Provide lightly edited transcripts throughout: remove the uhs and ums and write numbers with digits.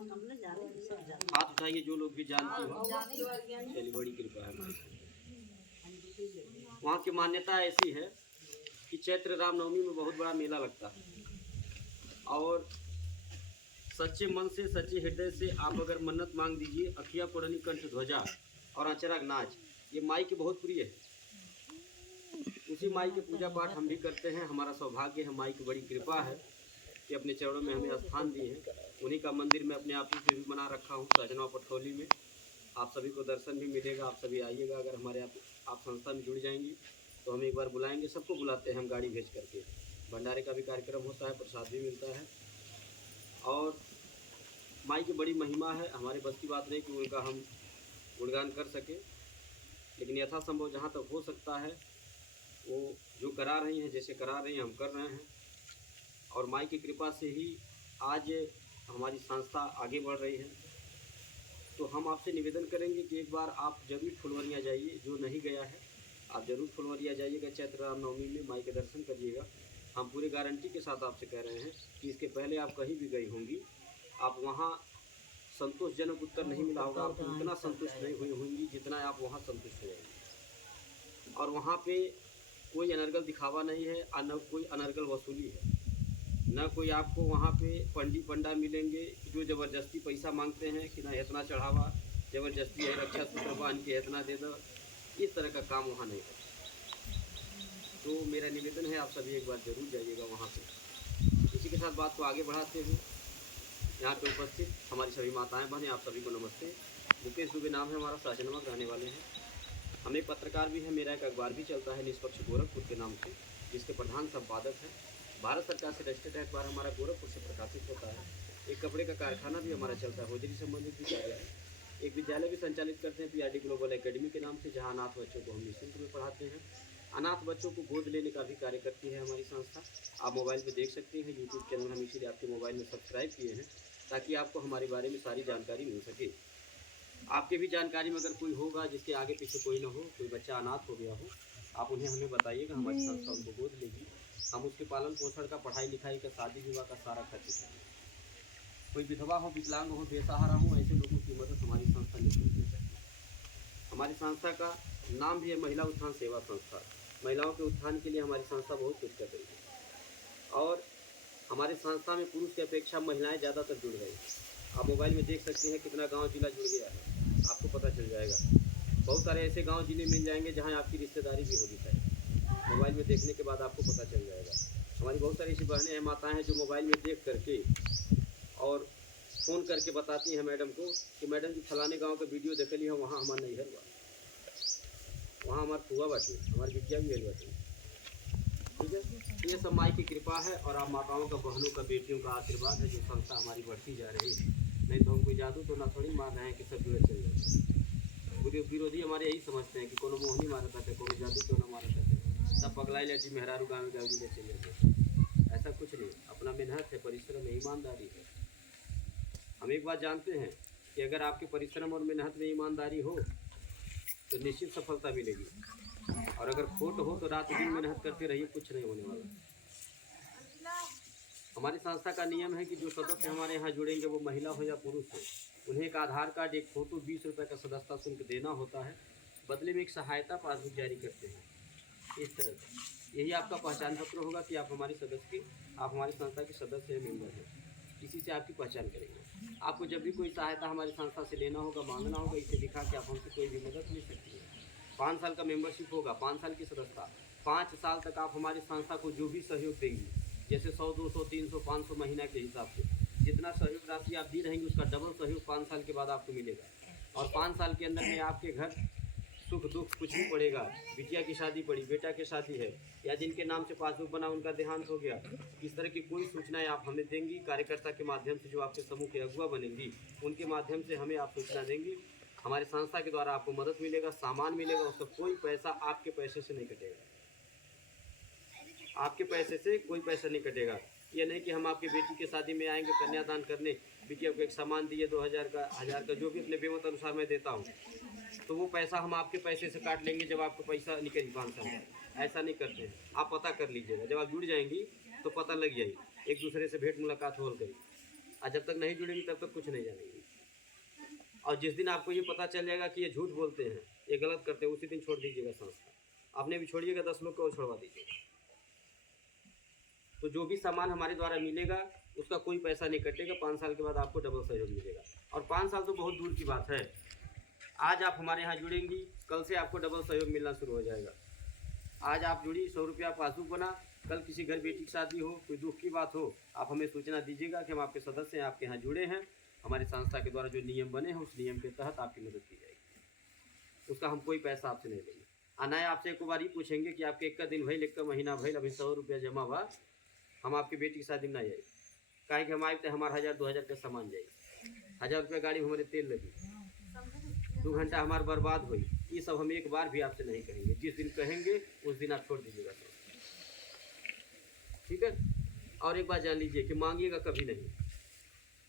हाथ उठाइए जो लोग भी जानते हो। चलिए, बड़ी कृपा है। वहाँ की मान्यता ऐसी है कि चैत्र रामनवमी में बहुत बड़ा मेला लगता है, और सच्चे मन से सच्चे हृदय से आप अगर मन्नत मांग दीजिए, अखिया पुरनी कंठ ध्वजा और अचरग नाच, ये माई के बहुत प्रिय है। उसी माई के पूजा पाठ हम भी करते हैं। हमारा सौभाग्य है, माई की बड़ी कृपा है कि अपने चरणों में हमें स्थान दिए हैं। उन्हीं का मंदिर में अपने आप ही भी बना रखा हूँ, सहजनवा पटखोली में। आप सभी को दर्शन भी मिलेगा, आप सभी आइएगा। अगर हमारे आप संस्था में जुड़ जाएंगी तो हम एक बार बुलाएंगे, सबको बुलाते हैं हम गाड़ी भेज करके। भंडारे का भी कार्यक्रम होता है, प्रसाद भी मिलता है, और माई की बड़ी महिमा है। हमारे बस की बात नहीं कि उनका हम गुणगान कर सके, लेकिन यथासंभव जहाँ तक हो सकता है वो जो करा रही हैं, जैसे करा रही हैं हम कर रहे हैं। और माई की कृपा से ही आज हमारी संस्था आगे बढ़ रही है। तो हम आपसे निवेदन करेंगे कि एक बार आप जरूर फुलवरिया जाइए, जो नहीं गया है आप जरूर फुलवरिया जाइएगा। चैत्र रामनवमी में माई के दर्शन करिएगा। हम पूरी गारंटी के साथ आपसे कह रहे हैं कि इसके पहले आप कहीं भी गई होंगी, आप वहाँ संतोषजनक उत्तर नहीं मिला होगा, आपको उतना संतुष्ट नहीं हुई होंगी जितना आप वहाँ संतुष्ट रहेंगे। और वहाँ पे कोई अनर्गल दिखावा नहीं है, न कोई अनर्गल वसूली है, न कोई आपको वहाँ पे पंडा मिलेंगे जो ज़बरदस्ती पैसा मांगते हैं कि ना इतना चढ़ावा, ज़बरदस्ती है रक्षा सूत्र बांध के इतना दे दो। इस तरह का काम वहाँ नहीं है। तो मेरा निवेदन है आप सभी एक बार जरूर जाइएगा वहाँ पे। इसी के साथ बात को आगे बढ़ाते हुए यहाँ पे उपस्थित हमारी सभी माताएं बहनें, आप सभी को नमस्ते। मुकेश दुबे नाम है हमारा, सहजनवा रहने वाले हैं। हम एक पत्रकार भी हैं, मेरा एक अखबार भी चलता है निष्पक्ष गोरखपुर के नाम से, जिसके प्रधान संपादक हैं। भारत सरकार से रजिस्टर्ड अखबार हमारा गोरखपुर से प्रकाशित होता है। एक कपड़े का कारखाना भी हमारा चलता है, होजरी संबंधित भी कार्य है। एक विद्यालय भी संचालित करते हैं पीआरडी ग्लोबल एकेडमी के नाम से, जहाँ अनाथ बच्चों को हम निःशुल्क में पढ़ाते हैं। अनाथ बच्चों को गोद लेने का भी कार्य करती है हमारी संस्था। आप मोबाइल पर देख सकते हैं, यूट्यूब चैनल हम इसीलिए आपके मोबाइल में सब्सक्राइब किए हैं ताकि आपको हमारे बारे में सारी जानकारी मिल सके। आपके भी जानकारी में अगर कोई होगा जिसके आगे पीछे कोई ना हो, कोई बच्चा अनाथ हो गया हो, आप उन्हें हमें बताइएगा, हमारी संस्था उनको गोद लेगी। हम उसके पालन पोषण का, पढ़ाई लिखाई का, शादी विवाह का सारा खर्च उठाएंगे। कोई विधवा हो, विकलांग हो, बेसहारा हो, ऐसे लोगों की मदद हमारी संस्था निःशुल्क करती है। हमारी संस्था का नाम भी है महिला उत्थान सेवा संस्था। महिलाओं के उत्थान के लिए हमारी संस्था बहुत कुछ कर रही है, और हमारी संस्था में पुरुष की अपेक्षा महिलाएं ज़्यादातर जुड़ गई। आप मोबाइल में देख सकते हैं कितना गांव जिला जुड़ गया है, आपको पता चल जाएगा। बहुत सारे ऐसे गांव जिले मिल जाएंगे जहां आपकी रिश्तेदारी भी होगी शायद, मोबाइल में देखने के बाद आपको पता चल जाएगा। हमारी बहुत सारी ऐसी बहनें हैं, माताएं हैं, जो मोबाइल में देख करके और फ़ोन करके बताती हैं मैडम को कि मैडम जी फलाने गाँव का वीडियो देख ली है, वहाँ हमारा नैहर हुआ, वहाँ हमारा फुआ बाटी, हमारी बिटिया भी है बाटी। ठीक है, ये सब माई की कृपा है, और आप माताओं का, बहनों का, बेटियों का आशीर्वाद है जो संस्था हमारी बढ़ती जा रही है। नहीं तो हम कोई जादू तो ना थोड़ी मार रहे हैं कि सब जुड़े चल जाए। विरोधी हमारे यही समझते हैं कि कोनो मोहनी मारा था, कोनो जादू तो ना मारा था, सब पगलाई लेटी मेहरारू गाँव गाँव जिले चले गए। ऐसा कुछ नहीं, अपना मेहनत है, परिश्रम है, ईमानदारी है। हम एक बात जानते हैं कि अगर आपके परिश्रम और मेहनत में ईमानदारी हो तो निश्चित सफलता मिलेगी, और अगर खोट हो तो रात दिन मेहनत करते रहिए, कुछ नहीं होने वाला। हमारी संस्था का नियम है कि जो सदस्य हमारे यहाँ जुड़ेंगे, वो महिला हो या पुरुष हो, उन्हें एक आधार कार्ड, एक फ़ोटो, 20 रुपये का सदस्यता शुल्क देना होता है। बदले में एक सहायता पासबुक जारी करते हैं। इस तरह से यही आपका पहचान पत्र होगा कि आप हमारी संस्था के सदस्य हैं, मेंबर हैं। इसी से आपकी पहचान करेंगे। आपको जब भी कोई सहायता हमारी संस्था से लेना होगा, मांगना होगा, इसे दिखा कि आप हमसे कोई भी मदद ले सकती हैं। 5 साल का मेंबरशिप होगा, 5 साल की सदस्यता। 5 साल तक आप हमारी संस्था को जो भी सहयोग देंगी, जैसे 100, 200, 300, 500 महीना के हिसाब से जितना सहयोग राशि आप दी रहेंगे, उसका डबल सहयोग 5 साल के बाद आपको मिलेगा। और 5 साल के अंदर में आपके घर सुख दुख कुछ भी पड़ेगा, बिटिया की शादी पड़ी, बेटा की शादी है, या जिनके नाम से पासबुक बना उनका देहांत हो गया, इस तरह की कोई सूचनाएं आप हमें देंगी। कार्यकर्ता के माध्यम से, जो आपके समूह के अगुआ बनेंगी, उनके माध्यम से हमें आप सूचना देंगी। हमारी संस्था के द्वारा आपको मदद मिलेगा, सामान मिलेगा, उसका कोई पैसा आपके पैसे से नहीं कटेगा। आपके पैसे से कोई पैसा नहीं कटेगा। ये नहीं कि हम आपकी बेटी की शादी में आएंगे कन्यादान करने, बिटिया को एक सामान दिए 2000 का, 1000 का, जो भी अपने बेमत अनुसार मैं देता हूँ, तो वो पैसा हम आपके पैसे से काट लेंगे जब आपको पैसा निकल 5 साल का। ऐसा नहीं करते हैं, आप पता कर लीजिएगा। जब आप जुड़ जाएंगी तो पता लग जाएगी, एक दूसरे से भेंट मुलाकात हो गई। और जब तक नहीं जुड़ेंगी तब तक कुछ नहीं जानेंगी। और जिस दिन आपको ये पता चल जाएगा कि ये झूठ बोलते हैं, ये गलत करते हैं, उसी दिन छोड़ दीजिएगा संस्था। आपने भी छोड़िएगा, 10 लोग को और छोड़वा दीजिएगा। तो जो भी सामान हमारे द्वारा मिलेगा उसका कोई पैसा नहीं कटेगा। 5 साल के बाद आपको डबल सहयोग मिलेगा। और 5 साल तो बहुत दूर की बात है। आज आप हमारे यहाँ जुड़ेंगी, कल से आपको डबल सहयोग मिलना शुरू हो जाएगा। आज आप जुड़ी, 100 रुपया पासबुक बना, कल किसी घर बेटी की शादी हो, कोई दुख की बात हो, आप हमें सूचना दीजिएगा कि हम आपके सदस्य हैं, आपके यहाँ जुड़े हैं। हमारी संस्था के द्वारा जो नियम बने हैं उस नियम के तहत आपकी मदद की जाएगी। उसका हम कोई पैसा आपसे नहीं लेंगे। आना आपसे एक बार ही पूछेंगे कि आपके 1 दिन भइल, 1 महीना भइल, अभी 100 रुपया जमा हुआ, हम आपकी बेटी की शादी में ना जाए। काहे कि हम आए थे, हमारा 1000-2000 का सामान जाए, 1000 रुपया गाड़ी में हमारे तेल लगी, 2 घंटा हमारा बर्बाद हुई। ये सब हम एक बार भी आपसे नहीं कहेंगे। जिस दिन कहेंगे उस दिन आप छोड़ दीजिएगा, ठीक है। और एक बात जान लीजिए कि मांगिएगा कभी नहीं,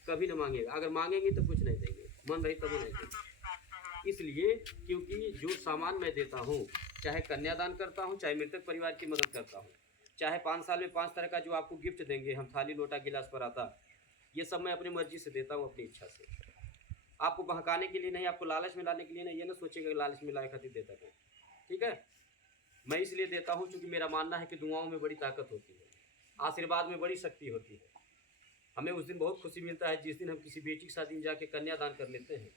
कभी ना मांगिएगा। अगर मांगेंगे तो कुछ नहीं देंगे, मन रही तब नहीं देंगे। इसलिए क्योंकि जो सामान मैं देता हूँ, चाहे कन्यादान करता हूँ, चाहे मृतक परिवार की मदद करता हूँ, चाहे 5 साल में 5 तरह का जो आपको गिफ्ट देंगे, हम थाली लोटा गिलास पर आता, ये सब मैं अपनी मर्जी से देता हूँ, अपनी इच्छा से। आपको बहकाने के लिए नहीं, आपको लालच में लाने के लिए नहीं। ये ना सोचेगा कि लालच में लाए खातिर देता है, ठीक है। मैं इसलिए देता हूँ क्योंकि मेरा मानना है कि दुआओं में बड़ी ताकत होती है, आशीर्वाद में बड़ी शक्ति होती है। हमें उस दिन बहुत खुशी मिलता है जिस दिन हम किसी बेटी की शादी में जाके कन्यादान कर लेते हैं।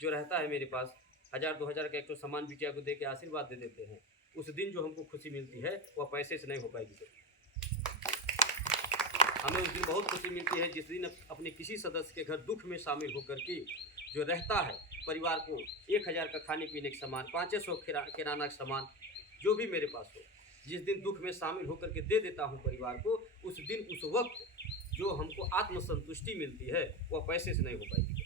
जो रहता है मेरे पास 1000-2000 का एक तो सामान बिटिया को दे के आशीर्वाद दे देते हैं। उस दिन जो हमको खुशी मिलती है वह पैसे से नहीं हो पाएगी। हमें उस दिन बहुत खुशी मिलती है जिस दिन अपने किसी सदस्य के घर दुख में शामिल होकर के जो रहता है, परिवार को 1000 का खाने पीने का सामान, 500 किराना का सामान, जो भी मेरे पास हो, जिस दिन दुख में शामिल होकर के दे देता हूँ परिवार को, उस दिन उस वक्त जो हमको आत्मसंतुष्टि मिलती है वह पैसे से नहीं हो पाएगी।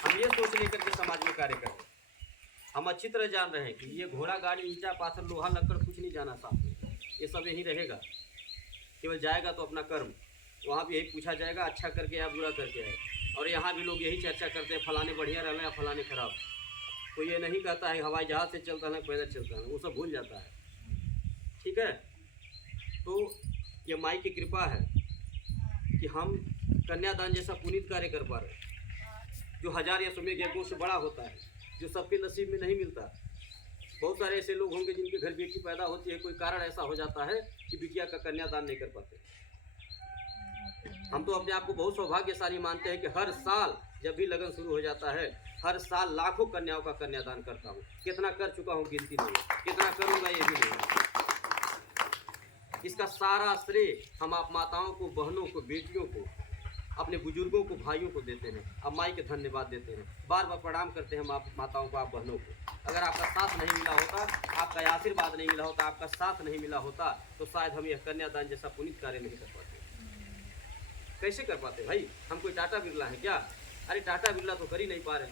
हम ये सोच लेकर के समाज में कार्य करें। हम अच्छी तरह जान रहे हैं कि ये घोड़ा गाड़ी ईंटा पाथर लोहा लक्कड़ कुछ नहीं जाना साथ में, ये सब यहीं रहेगा। केवल जाएगा तो अपना कर्म, वहाँ भी यही पूछा जाएगा, अच्छा करके या बुरा करके आए। और यहाँ भी लोग यही चर्चा करते हैं, फलाने बढ़िया रहना या फलाने खराब। कोई ये नहीं कहता है हवाई जहाज से चलता है पैदल चलता है, वो सब भूल जाता है, ठीक है। तो ये माई की कृपा है कि हम कन्यादान जैसा पुनीत कार्य कर पा रहे हैं, जो 1000 या 100 यज्ञों से बड़ा होता है, जो सबके नसीब में नहीं मिलता। बहुत सारे ऐसे लोग होंगे जिनके घर बेटी पैदा होती है, कोई कारण ऐसा हो जाता है कि बिटिया का कन्यादान नहीं कर पाते। हम तो अपने आप को बहुत सौभाग्यशाली मानते हैं कि हर साल जब भी लगन शुरू हो जाता है, हर साल लाखों कन्याओं का कन्यादान करता हूँ। कितना कर चुका हूँ गिनती नहीं, कितना करूँगा ये भी नहीं। इसका सारा श्रेय हम आप माताओं को, बहनों को, बेटियों को, अपने बुजुर्गों को, भाइयों को देते हैं। अब माई के धन्यवाद देते हैं, बार बार प्रणाम करते हैं हम आप माताओं को, आप बहनों को। अगर आपका साथ नहीं मिला होता, आपका आशीर्वाद नहीं मिला होता, आपका साथ नहीं मिला होता, तो शायद हम यह कन्यादान जैसा पुनीत कार्य नहीं कर पाते। कैसे कर पाते भाई? हम कोई टाटा बिरला है क्या? अरे टाटा बिरला तो कर ही नहीं पा रहे।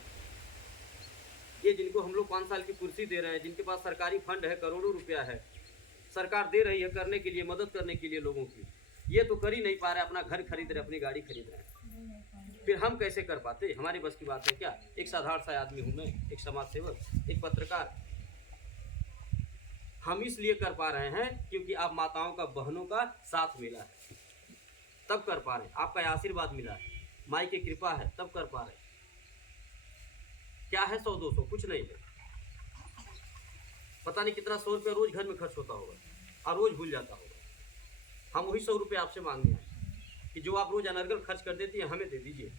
ये जिनको हम लोग 5 साल की कुर्सी दे रहे हैं, जिनके पास सरकारी फंड है, करोड़ों रुपया है, सरकार दे रही है करने के लिए, मदद करने के लिए लोगों की, ये तो कर ही नहीं पा रहे। अपना घर खरीद रहे, अपनी गाड़ी खरीद रहे हैं, फिर हम कैसे कर पाते? हमारे बस की बात है क्या? एक साधारण सा आदमी हूँ मैं, एक समाज सेवक, एक पत्रकार। हम इसलिए कर पा रहे हैं क्योंकि आप माताओं का, बहनों का साथ मिला है, तब कर पा रहे हैं। आपका आशीर्वाद मिला है, माई की कृपा है, तब कर पा रहे हैं। क्या है 100-200? कुछ नहीं है। पता नहीं कितना 100 रुपया रोज घर में खर्च होता होगा और रोज भूल जाता होगा। हम वही 100 रुपये आपसे मांगने आए कि जो आप रोज अनर्गल खर्च कर देती हैं, हमें दे दीजिए।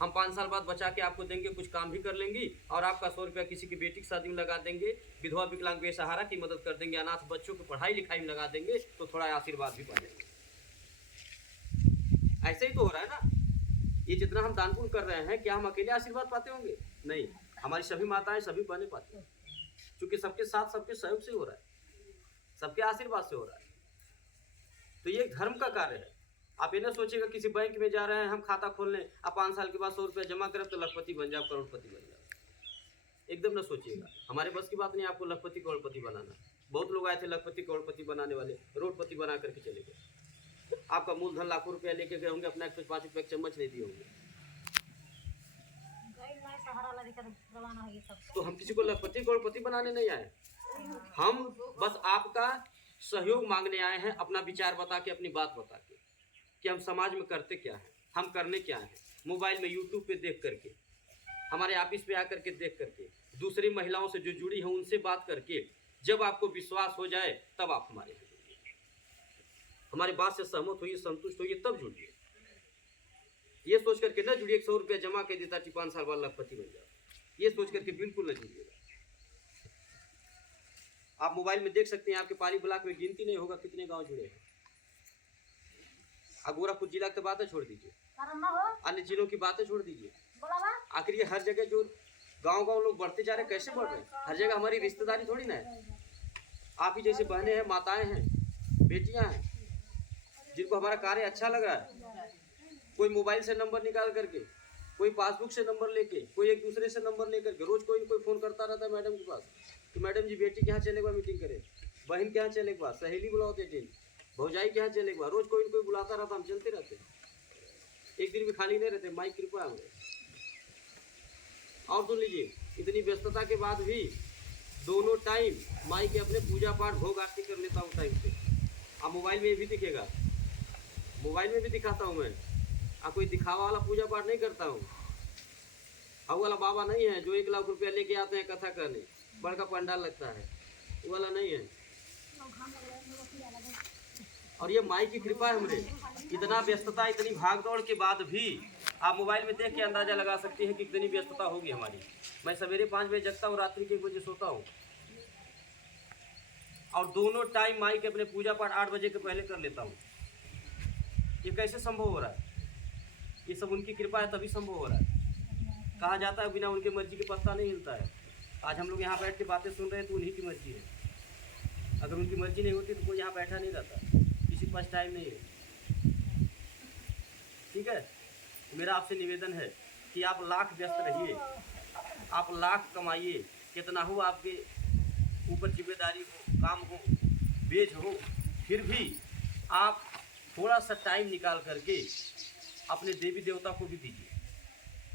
हम 5 साल बाद बचा के आपको देंगे, कुछ काम भी कर लेंगी और आपका 100 रुपया किसी की बेटी की शादी में लगा देंगे, विधवा विकलांग बेसहारा की मदद कर देंगे, अनाथ बच्चों की पढ़ाई लिखाई में लगा देंगे, तो थोड़ा आशीर्वाद भी पा लेंगे। ऐसे ही तो हो रहा है ना। ये जितना हम दान पुण्य कर रहे हैं, क्या हम अकेले आशीर्वाद पाते होंगे? नहीं, हमारी सभी माताएं, सभी बहनें पाती हैं, क्योंकि सबके साथ, सबके सहयोग से हो रहा है, सबके आशीर्वाद से हो रहा है। तो ये धर्म का कार्य है। आप ये ना सोचिएगा किसी बैंक में जा रहे हैं, हम खाता खोल लें, आप 5 साल के बाद 100 रुपया जमा करें तो लखपति बन जाओ, करोड़पति बन जाओ। एकदम ना सोचिएगा, हमारे बस की बात नहीं आपको लखपति करोड़पति बनाना। बहुत लोग आए थे लखपति करोड़पति बनाने वाले, रोडपति बना करके चले गए। आपका मूलधन लाखों रुपया लेके गए होंगे, अपना 105 रुपये का चम्मच नहीं दिए होंगे। तो हम किसी को लखपति करोड़पति बनाने नहीं आए, हम बस आपका सहयोग मांगने आए हैं, अपना विचार बता के, अपनी बात बता के। कि हम समाज में करते क्या हैं, हम करने क्या हैं। मोबाइल में यूट्यूब पे देख करके, हमारे ऑफिस पे आकर के देख करके, दूसरी महिलाओं से जो जुड़ी हैं उनसे बात करके, जब आपको विश्वास हो जाए तब आप हमारे से जुड़िए, हमारी बात से सहमत होइए, संतुष्ट होइए, तब जुड़िए। ये सोच करके न जुड़िए 100 रुपया जमा कर देता कि 5 साल बाद लखपति बन जाओ, ये सोच करके बिल्कुल न जुड़िएगा। आप मोबाइल में देख सकते हैं, आपके पाली ब्लॉक में गिनती नहीं होगा कितने गांव जुड़े हैं। अब गोरखपुर जिला की बातें छोड़ दीजिए, अन्य जिलों की बातें छोड़ दीजिए, आखिर ये हर जगह जो गांव लोग बढ़ते जा रहे हैं, कैसे बढ़ रहे हैं? हर जगह हमारी रिश्तेदारी थोड़ी ना है। आप ही जैसे बहनें हैं, माताएं हैं, बेटियां हैं, जिनको हमारा कार्य अच्छा लग रहा है। कोई मोबाइल से नंबर निकाल करके, कोई पासबुक से नंबर लेके, कोई एक दूसरे से नंबर लेकर के रोज कोई न कोई फोन करता रहता है मैडम के पास कि मैडम जी बेटी के यहाँ चले गए मीटिंग करे, बहन के यहाँ चले गए, सहेली बुलाओ दिन, भौजाई के यहाँ चले गए, रोज कोई न कोई बुलाता रहता, हम चलते रहते, एक दिन भी खाली नहीं रहते। माई कृपा हमें। और सुन लीजिए, इतनी व्यस्तता के बाद भी दोनों टाइम माई के अपने पूजा पाठ भोग आरती कर लेता हूँ टाइम से। अब मोबाइल में ये भी दिखेगा, मोबाइल में भी दिखाता हूँ मैं। अब कोई दिखावा वाला पूजा पाठ नहीं करता हूँ। अब वाला बाबा नहीं है जो 1 लाख रुपया लेके आते हैं कथा करने, बड़का पंडाल लगता है, वो वाला नहीं है। और ये माई की कृपा है हमरे। इतना व्यस्तता, इतनी भाग दौड़ के बाद भी आप मोबाइल में देख के अंदाजा लगा सकते हैं कि कितनी व्यस्तता होगी हमारी। मैं सवेरे 5 बजे जगता हूँ, रात्रि के 1 बजे सोता हूँ, और दोनों टाइम माई के अपने पूजा पाठ 8 बजे के पहले कर लेता हूँ। ये कैसे संभव हो रहा है? ये सब उनकी कृपा है, तभी संभव हो रहा है। कहा जाता है बिना उनकी मर्जी के पत्ता नहीं हिलता है। आज हम लोग यहाँ बैठ के बातें सुन रहे हैं तो उन्हीं की मर्जी है। अगर उनकी मर्जी नहीं होती तो कोई यहाँ बैठा नहीं रहता, किसी के पास टाइम नहीं है। ठीक है, मेरा आपसे निवेदन है कि आप लाख व्यस्त रहिए, आप लाख कमाइए, कितना हो आपके ऊपर जिम्मेदारी हो, काम हो, बेच हो, फिर भी आप थोड़ा सा टाइम निकाल करके अपने देवी देवता को भी दीजिए,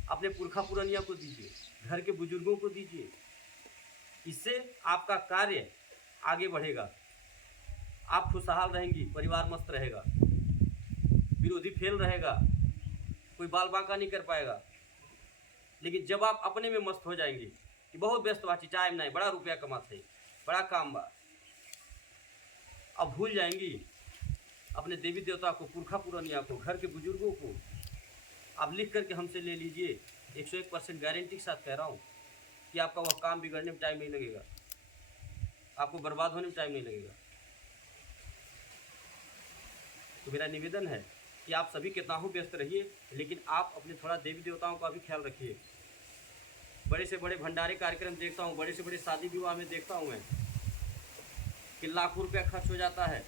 अपने पुरखा पुरनिया को दीजिए, घर के बुजुर्गों को दीजिए। इससे आपका कार्य आगे बढ़ेगा, आप खुशहाल रहेंगी, परिवार मस्त रहेगा, विरोधी फेल रहेगा, कोई बाल बांका नहीं कर पाएगा। लेकिन जब आप अपने में मस्त हो जाएंगे कि बहुत व्यस्त बाची, टाइम नहीं, बड़ा रुपया कमाते, बड़ा काम बा, अब भूल जाएंगी अपने देवी देवता को, पुरखा पुरनिया को, घर के बुजुर्गों को। आप लिख करके हमसे ले लीजिए, 101% गारंटी के साथ कह रहा हूँ कि आपका वह काम बिगड़ने में टाइम नहीं लगेगा, आपको बर्बाद होने में टाइम नहीं लगेगा। तो मेरा निवेदन है कि आप सभी कितना हो व्यस्त रहिए, लेकिन आप अपने थोड़ा देवी देवताओं का भी ख्याल रखिए। बड़े से बड़े भंडारे कार्यक्रम देखता हूँ, बड़े से बड़े शादी विवाह में देखता हूँ मैं कि लाखों रुपया खर्च हो जाता है,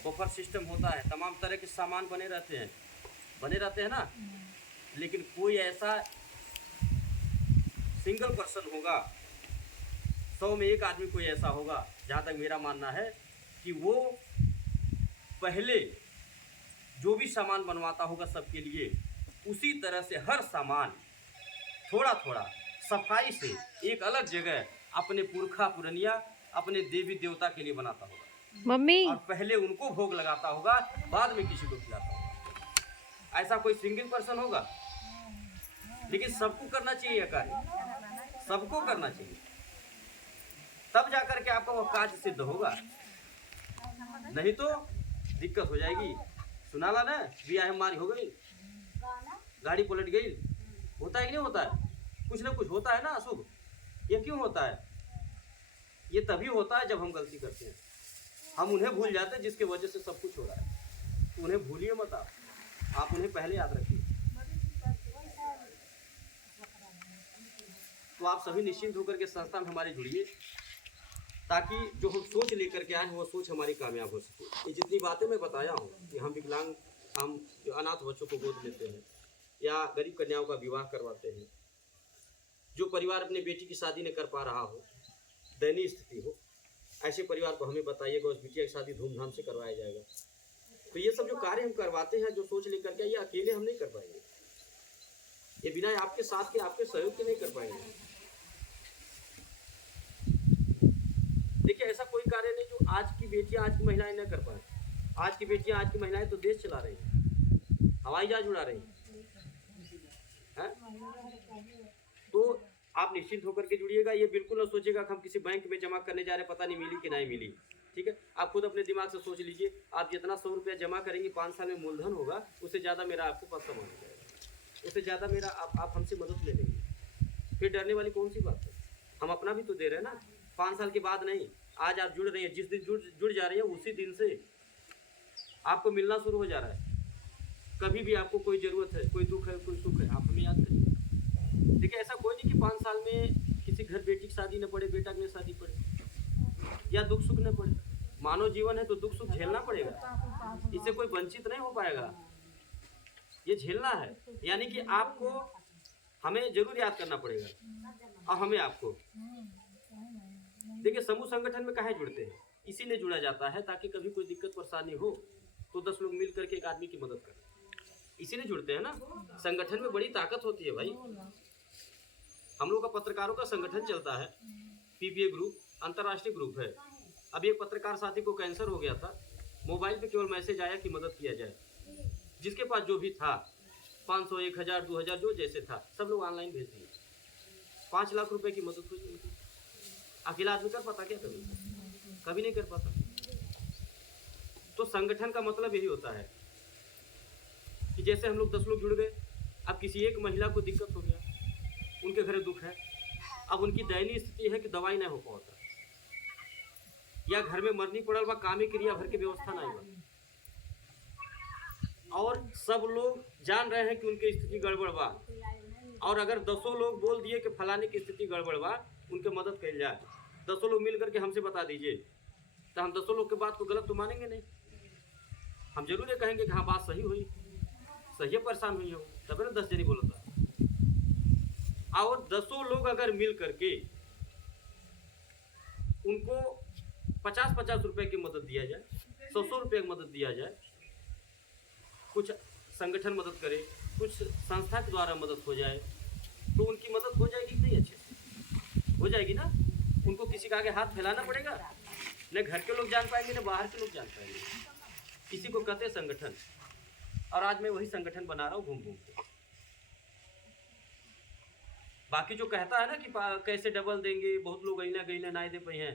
बफर सिस्टम होता है, तमाम तरह के सामान बने रहते हैं ना। लेकिन कोई ऐसा सिंगल पर्सन होगा, 100 में 1 आदमी कोई ऐसा होगा, जहाँ तक मेरा मानना है, कि वो पहले जो भी सामान बनवाता होगा सबके लिए, उसी तरह से हर सामान थोड़ा थोड़ा सफाई से एक अलग जगह अपने पुरखा पुरनिया, अपने देवी देवता के लिए बनाता होगा मम्मी, और पहले उनको भोग लगाता होगा, बाद में किसी को खिलाता होगा। ऐसा कोई सिंगल पर्सन होगा? लेकिन सबको करना चाहिए कार्य, सबको करना चाहिए, तब जाकर के आपका वह कार्य सिद्ध होगा। नहीं तो दिक्कत हो जाएगी। सुनाला ना, बियाह मारी हो गई, गाड़ी पलट गई, होता है कि नहीं होता है? कुछ ना कुछ होता है ना अशुभ। ये क्यों होता है? ये तभी होता है जब हम गलती करते हैं, हम उन्हें भूल जाते हैं जिसके वजह से सब कुछ हो रहा है। तो उन्हें भूलिए मत, आप उन्हें पहले याद रखिए। तो आप सभी निश्चिंत होकर के संस्था में हमारे जुड़िए, ताकि जो हम सोच लेकर के आए हैं वो सोच हमारी कामयाब हो सके। ये जितनी बातें मैं बताया हूँ कि हम विकलांग, हम जो अनाथ बच्चों को गोद लेते हैं या गरीब कन्याओं का विवाह करवाते हैं, जो परिवार अपनी बेटी की शादी नहीं कर पा रहा हो, दयनीय स्थिति हो, ऐसे परिवार को हमें बताइएगा, उस बिटिया की शादी धूमधाम से करवाया जाएगा। तो ये सब जो कार्य हम करवाते हैं, जो सोच लेकर के, ये अकेले हम नहीं कर पाएंगे, ये बिना आपके साथ के, आपके सहयोग के नहीं कर पाएंगे। देखिए, ऐसा कोई कार्य नहीं जो आज की बेटियां, आज की महिलाएं न कर पाए। आज की बेटियां, आज की महिलाएं तो देश चला रही हैं, हवाई जहाज उड़ा रही हैं। तो आप निश्चिंत होकर के जुड़िएगा। ये बिल्कुल ना सोचिएगा कि हम किसी बैंक में जमा करने जा रहे हैं, पता नहीं मिली कि नहीं मिली। ठीक है, आप खुद अपने दिमाग से सोच लीजिए, आप जितना 100 रुपया जमा करेंगे 5 साल में मूलधन होगा, उससे ज़्यादा मेरा आपको पैसा माना जाएगा, उससे ज़्यादा मेरा आप हमसे मदद ले लेंगे। फिर डरने वाली कौन सी बात है? हम अपना भी तो दे रहे हैं ना। 5 साल के बाद नहीं, आज आप जुड़ रही हैं, जिस दिन जुड़ जा रही है उसी दिन से आपको मिलना शुरू हो जा रहा है। कभी भी आपको कोई ज़रूरत है, कोई दुख है, कोई सुख है, आप हमें याद करिए। देखिए, ऐसा कोई नहीं कि 5 साल में किसी घर बेटी की शादी न पड़े, बेटा की शादी पड़े, या दुख सुख न पड़े। मानव जीवन है तो दुख सुख झेलना पड़ेगा, इससे कोई वंचित नहीं हो पाएगा, ये झेलना है। यानी कि आपको हमें जरूर याद करना पड़ेगा और हमें आपको। देखिए, समूह संगठन में काहे जुड़ते हैं? इसीलिए जुड़ा जाता है ताकि कभी कोई दिक्कत परेशानी हो तो 10 लोग मिल करके एक आदमी की मदद करें, इसीलिए जुड़ते हैं ना। संगठन में बड़ी ताकत होती है भाई। हम लोग का पत्रकारों का संगठन चलता है, पीपीए ग्रुप, अंतर्राष्ट्रीय ग्रुप है। अभी एक पत्रकार साथी को कैंसर हो गया था, मोबाइल पे केवल मैसेज आया कि मदद किया जाए। जिसके पास जो भी था, 500, 1000, 2000 जो जैसे था, सब लोग ऑनलाइन भेज दिए। 5 लाख रुपए की मदद हुई उनकी। अकेला आदमी कर पाता क्या? कभी नहीं कर पाता। तो संगठन का मतलब यही होता है कि जैसे हम लोग 10 लोग जुड़ गए, अब किसी एक महिला को दिक्कत हो गया, उनके घर दुख है, अब उनकी दयनीय स्थिति है कि दवाई नहीं हो पाता, या घर में मरनी पड़ल बा, कामी क्रिया भर की व्यवस्था नहीं बा, और सब लोग जान रहे हैं कि उनकी स्थिति गड़बड़ बा, और अगर 10 लोग बोल दिए कि फलाने की स्थिति गड़बड़ बा, उनके मदद कल जाए, 10 लोग मिल करके हमसे बता दीजिए, तो हम 10 लोग के बात को गलत तो मानेंगे नहीं। हम जरूर ये कहेंगे कि हाँ बात सही हुई, सही परेशान हुई हो, तब ना 10 जनी बोला था। और 10 लोग अगर मिल करके उनको 50-50 रुपए की मदद दिया जाए, 100-100 रुपये की मदद दिया जाए, कुछ संगठन मदद करे, कुछ संस्था के द्वारा मदद हो जाए, तो उनकी मदद हो जाएगी कि नहीं? अच्छे से हो जाएगी ना। उनको किसी का आगे हाथ फैलाना पड़ेगा, न घर के लोग जान पाएंगे न बाहर के लोग जान पाएंगे। किसी को कहते संगठन, और आज मैं वही संगठन बना रहा हूँ घूम घूम के। बाकी जो कहता है ना कि कैसे डबल देंगे, बहुत लोग गईना नहीं दे पाए हैं,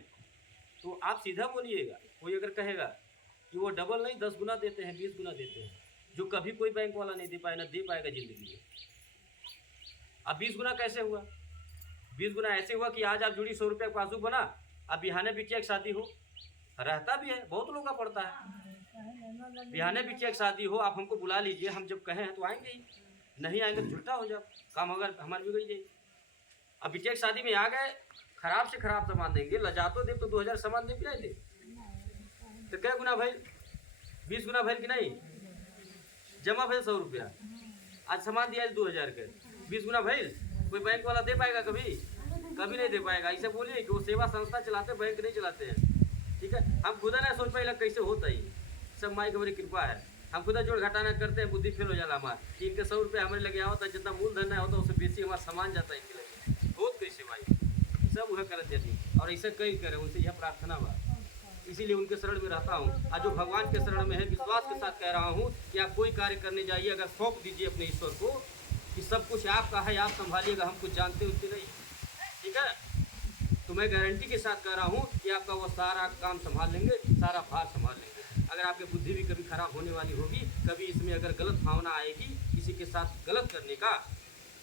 तो आप सीधा बोलिएगा। कोई अगर कहेगा कि वो डबल नहीं 10 गुना देते हैं, 20 गुना देते हैं, जो कभी कोई बैंक वाला नहीं दे पाए ना दे पाएगा जिंदगी में। अब 20 गुना कैसे हुआ? 20 गुना ऐसे हुआ कि आज आप जुड़ी 100 रुपये का पासबुक बना, अब बिहाने बिटिया की शादी हो, रहता भी है, बहुत लोगों का पड़ता है, बिहाने बिटिया की शादी हो, आप हमको बुला लीजिए, हम जब कहें तो आएंगे ही, नहीं आएंगे तो झूठा हो जाओ, काम अगर हमारी बिगड़ जाएगी। अब बिटिया की शादी में आ गए, खराब से खराब सामान देंगे, लजातो दे तो 2000 सामान दे पिला दे, तो क्या गुना भाई? 20 गुना भाई कि नहीं? जमा भाई 100 रुपया, आज सामान दिया 2000 के, 20 गुना भाई। कोई बैंक वाला दे पाएगा? कभी कभी नहीं दे पाएगा। ऐसे बोलिए कि वो सेवा संस्था चलाते, बैंक नहीं चलाते हैं। ठीक है, हम खुदा ना सोच पाएगा कैसे होता ही, सब माई की बड़ी कृपा है। हम खुदा जोड़ घटाना करते हैं, बुद्धि फेल हो जाला हमारा कि इनके 100 रुपये हमारे लगे आवता, जितना मूलधन है होता उससे बेसी हमारा सामान जाता है इनके लगे, बहुत कैसे भाई सब वह कर देती, और ऐसे कई करे, उनसे यह प्रार्थना बा, इसीलिए उनके शरण में रहता हूँ। आज जो भगवान के शरण में है, विश्वास के साथ कह रहा हूँ कि आप कोई कार्य करने जाइए, अगर सौंप दीजिए अपने ईश्वर को कि सब कुछ आपका है, आप संभालिएगा, हम कुछ जानते उससे नहीं। ठीक है, तो मैं गारंटी के साथ कह रहा हूँ कि आपका वो सारा काम संभाल लेंगे, सारा भार संभाल लेंगे। अगर आपकी बुद्धि भी कभी खराब होने वाली होगी, कभी इसमें अगर गलत भावना आएगी किसी के साथ गलत करने का,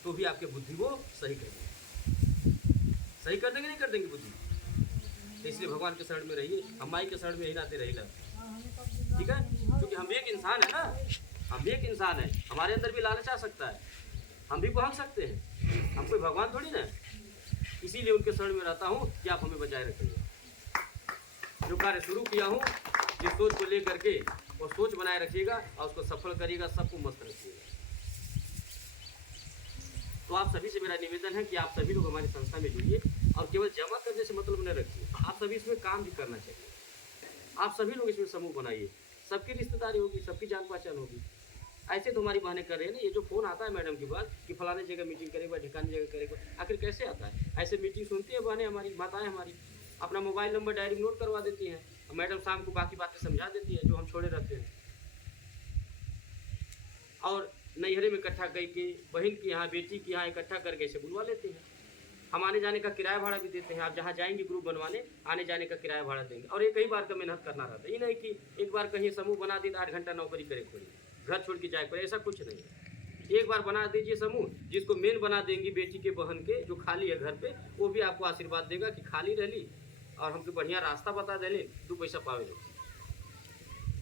तो भी आपकी बुद्धि वो सही कर देंगे। सही कर देंगे, नहीं कर देंगे बुद्धि? तो इसलिए भगवान के शरण में रहिए, हम माई के शरण में ही नाते रहेगा। ठीक है, क्योंकि हम भी एक इंसान है ना, हम भी एक इंसान है, हमारे अंदर भी लालच आ सकता है, हम भी भाग सकते हैं, हम कोई भगवान थोड़ी ना। इसीलिए उनके शरण में रहता हूँ कि आप हमें बचाए रखिएगा। जो कार्य शुरू किया हूँ, जिस सोच को लेकर के वो सोच बनाए रखिएगा और उसको सफल करिएगा, सबको मस्त रखिएगा। तो आप सभी से मेरा निवेदन है कि आप सभी लोग हमारी संस्था में जुड़िए, और केवल जमा करने से मतलब न रखिए, आप सभी इसमें काम भी करना चाहिए। आप सभी लोग इसमें समूह बनाइए, सबकी रिश्तेदारी होगी, सबकी जान पहचान होगी। ऐसे तो हमारी बहनें कर रहे हैं ना, ये जो फोन आता है मैडम के बाद कि फलाने जगह मीटिंग करेगा, ढिकाने जगह करेगा, आखिर कैसे आता है? ऐसे मीटिंग सुनती है बहनें हमारी, माताएं हमारी, अपना मोबाइल नंबर डायरी नोट करवा देती हैं, मैडम शाम को बाकी बातें समझा देती है जो हम छोड़े रहते हैं। और नैहरे में इकट्ठा करके बहन के यहाँ, बेटी के यहाँ इकट्ठा करके ऐसे बुलवा लेते हैं। हम आने जाने का किराया भाड़ा भी देते हैं। आप जहाँ जाएंगे ग्रुप बनवाने, आने जाने का किराया भाड़ा देंगे। और ये कई बार का मेहनत करना रहता है, ये नहीं कि एक बार कहीं समूह बना दी 8 घंटा नौकरी करे खोड़ी, घर छोड़ के जाए पड़े, ऐसा कुछ नहीं है। एक बार बना दीजिए समूह, जिसको मेन बना देंगी बेटी के बहन के जो खाली है घर पे, वो भी आपको आशीर्वाद देगा कि खाली रही और हमको बढ़िया रास्ता बता देले, 2 पैसा पावे,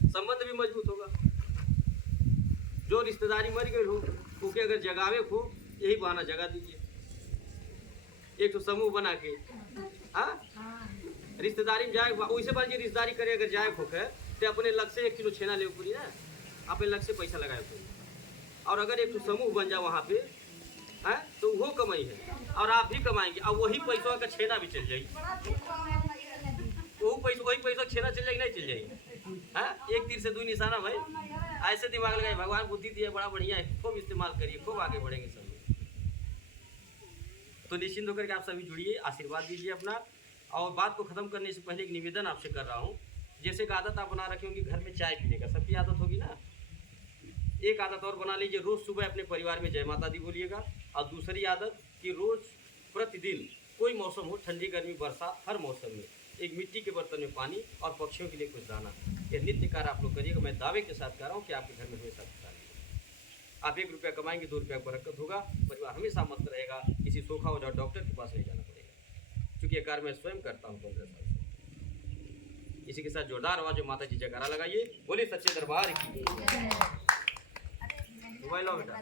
संबंध भी मजबूत होगा। जो रिश्तेदारी मर गई हो उके अगर जगावे हो, यही बहाना जगा दीजिए। एक तो समूह बना के रिश्तेदारी में जाए, वैसे बार रिश्तेदारी करे अगर जाए हो तो अपने लग से 1 किलो छेना ले पूरी ना, अपने लग से पैसा लगाए पूरी। और अगर एक तो समूह बन जाए वहाँ पे तो वो कमाई है और आप भी कमाएंगे, और वही पैसों का छेना भी चल जाएगी, वही पैसा छेना चल जाएगी, नहीं चल जाएगी। एक तीर से 2 निशाना भाई। ऐसे दिमाग लगाए, भगवान बुद्धि दिए, बड़ा बढ़िया है, खूब इस्तेमाल करिए, खूब आगे बढ़ेंगे सब। तो निश्चिंत होकर के आप सभी जुड़िए, आशीर्वाद दीजिए अपना। और बात को ख़त्म करने से पहले एक निवेदन आपसे कर रहा हूँ। जैसे एक आदत आप बना रखे होंगे घर में चाय पीने का, सबकी आदत होगी ना, एक आदत और बना लीजिए, रोज़ सुबह अपने परिवार में जय माता दी बोलिएगा। और दूसरी आदत कि रोज़ प्रतिदिन, कोई मौसम हो, ठंडी गर्मी बरसात, हर मौसम में एक मिट्टी के बर्तन में पानी और पक्षियों के लिए कुछ दाना, ये नित्य कार्य आप लोग करिएगा। मैं दावे के साथ कह रहा हूँ कि आपके घर में हमेशा खुशहाली है। आप 1 रुपया कमाएंगे, 2 रुपया बरकत होगा, परिवार हमेशा मस्त रहेगा, किसी सोखा हो जाए डॉक्टर के पास नहीं जाना पड़ेगा। क्योंकि ये कार्य मैं स्वयं करता हूँ 15 साल से। इसी के साथ जोरदार आवाज में माता जी जयकारा लगाइए, बोलिए सच्चे दरबार की। मोबाइल लो बेटा।